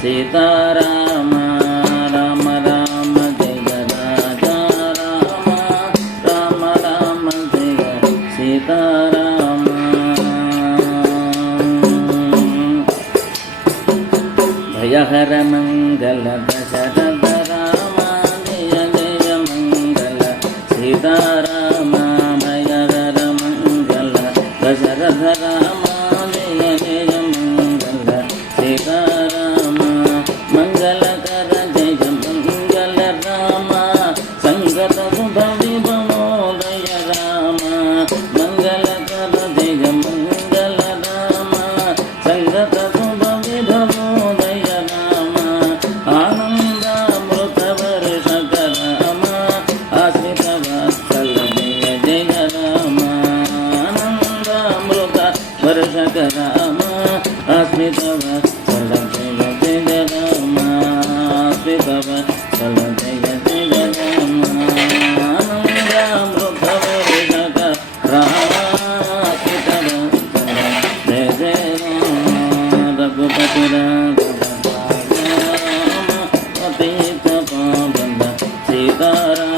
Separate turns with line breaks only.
సీతారామ రామ రామ జయ రాజా రామ రామ రామ జయ సీతారామ భయహర మంగళ దశరథ రామ జయ జయ మంగళ సీతారామ భయహర మంగళ దశరథ రామ ఆశ్రిత వాత్సల జయ జయ రామ ఆనందామృత వర్షక రామ ఆశ్రిత వాత్సల జయ జయ రామ ఆశ్రిత వాత్సల జయ జయ రామ ఆనందామృత వర్షక రామ ఆశ్రిత వాత్సల జయ జయ రామ రఘుపతి రామ పతిత పావన సీతారామ